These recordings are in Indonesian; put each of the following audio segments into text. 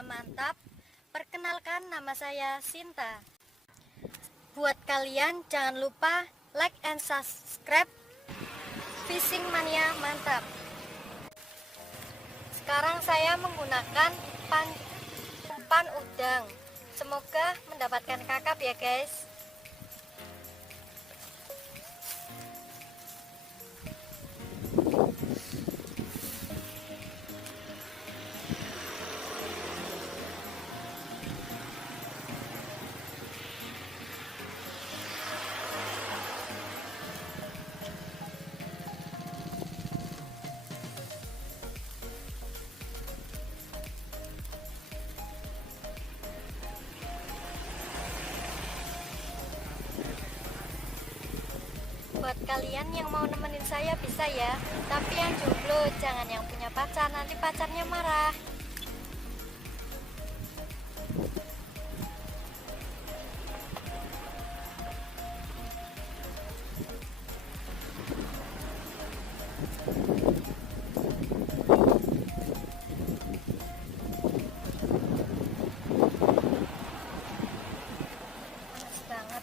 mania mantap. Perkenalkan, nama saya Sinta. Buat kalian jangan lupa like and subscribe Fishing Mania Mantap. Sekarang saya menggunakan umpan udang. Semoga mendapatkan kakap ya guys. Buat kalian yang mau nemenin saya bisa ya, tapi yang jomblo jangan yang punya pacar, nanti pacarnya marah. Panas banget.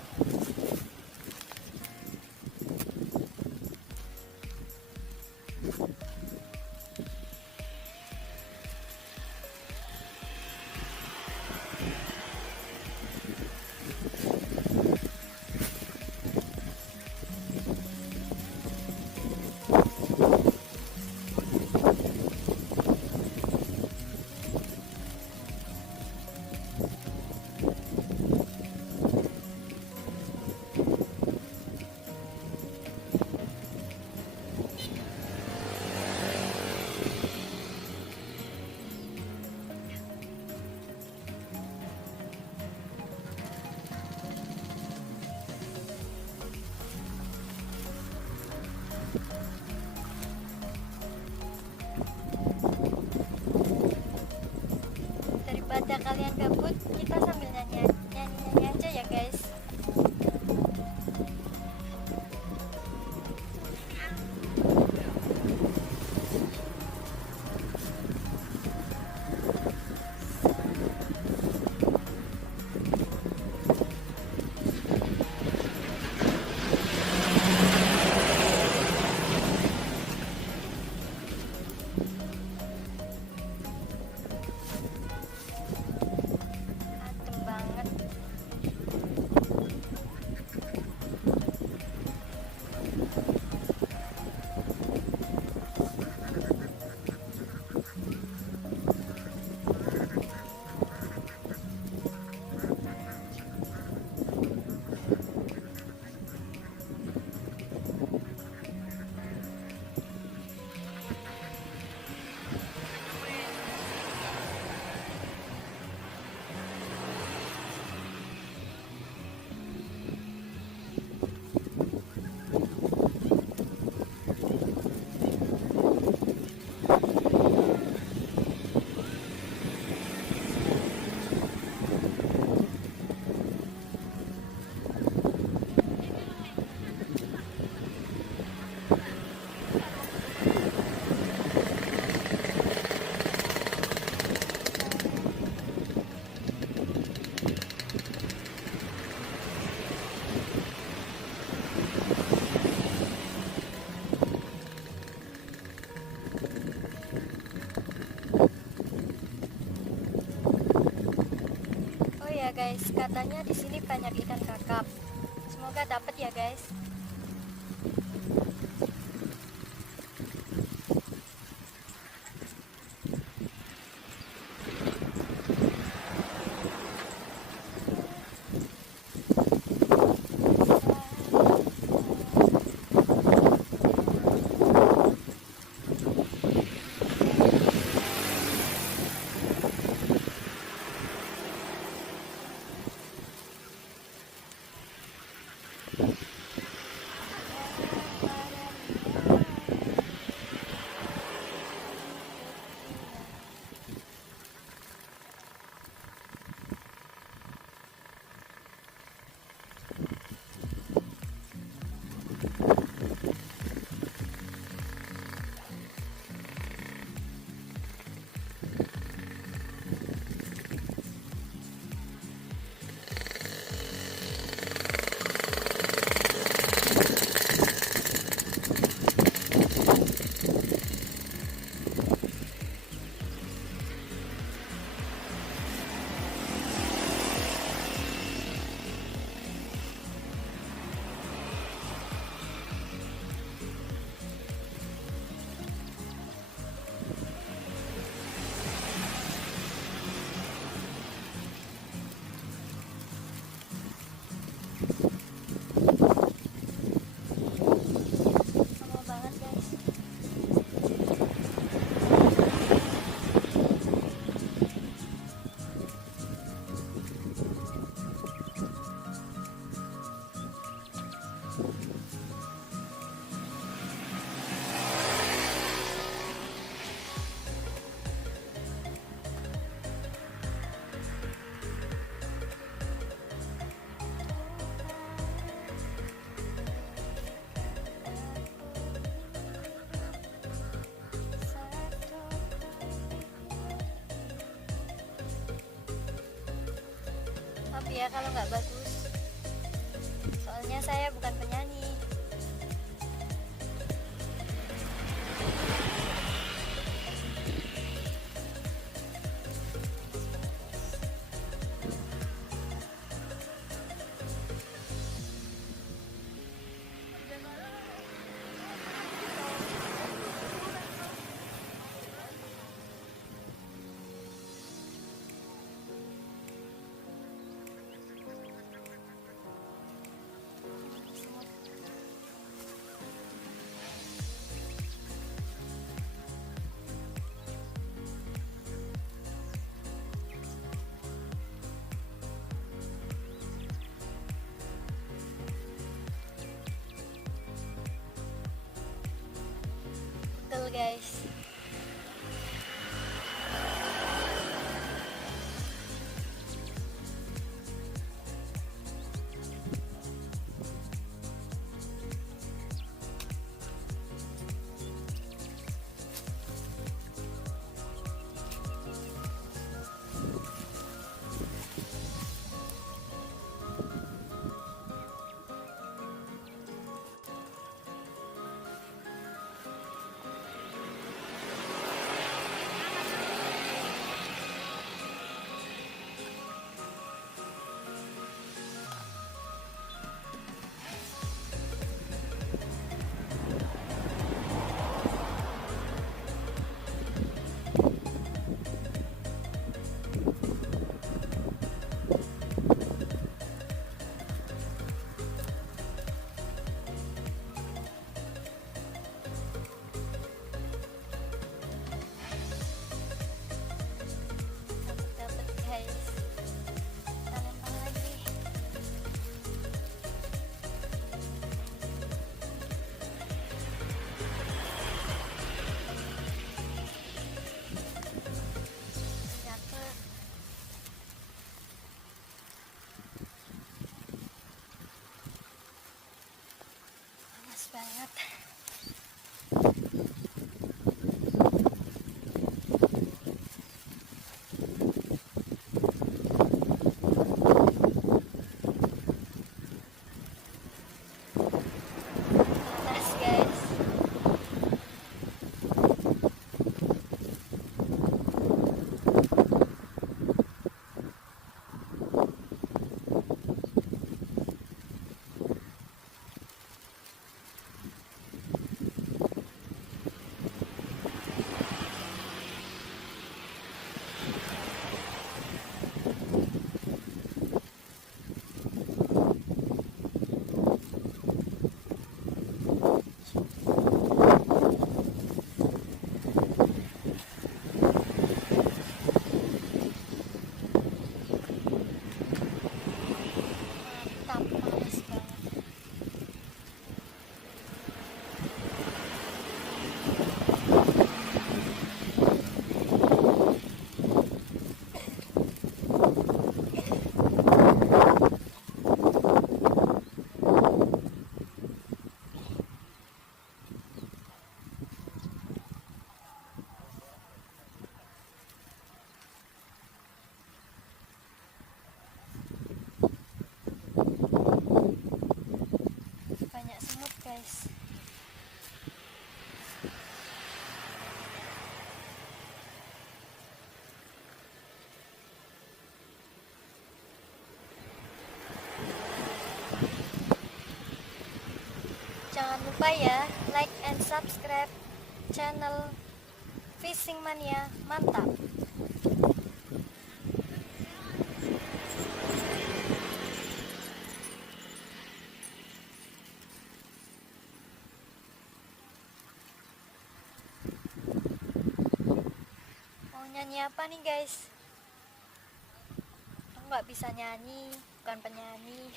Daripada kalian gabut, kita sambil nyanyi-nyanyi aja ya guys. Adem banget. Oh ya guys, katanya di sini banyak ikan kakap. Semoga dapat ya guys. Maaf ya kalau nggak bagus, soalnya saya bukan penyanyi. Betul guys. Dapat guys. Kita lempar lagi. Jatuh. Panas banget. Panas guys. Mantap, panas banget. Banyak semut guys. Jangan lupa ya, like and subscribe channel Fishing Mania Mantap. Mau nyanyi apa nih guys? Aku nggak bisa nyanyi, bukan penyanyi.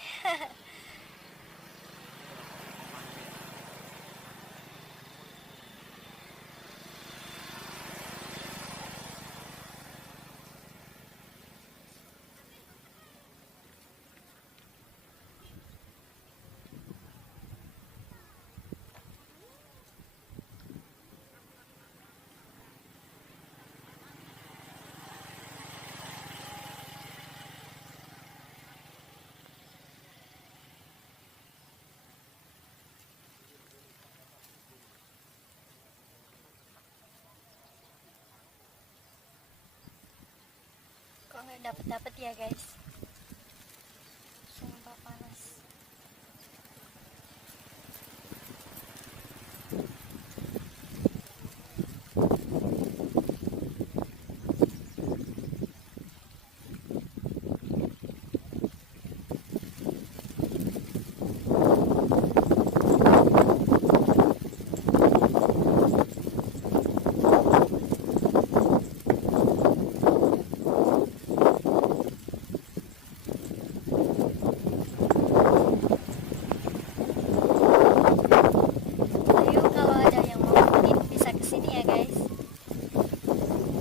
Kok nggak dapet ya guys, sumpah panas. Ayo kalau ada yang mau main bisa kesini ya guys.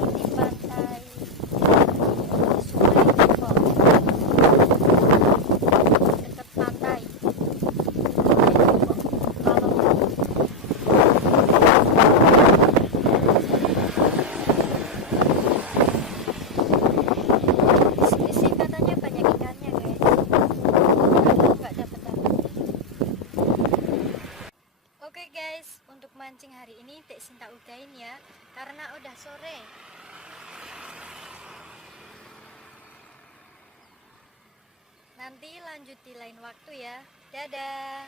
Ini pantai sungai kok, dekat pantai. Kalau di sini sih katanya banyak ikannya guys. Nggak dapet. Oke guys, untuk mancing hari ini Dek Sinta udahin ya, karena udah sore. Nanti lanjut di lain waktu ya. Dadah.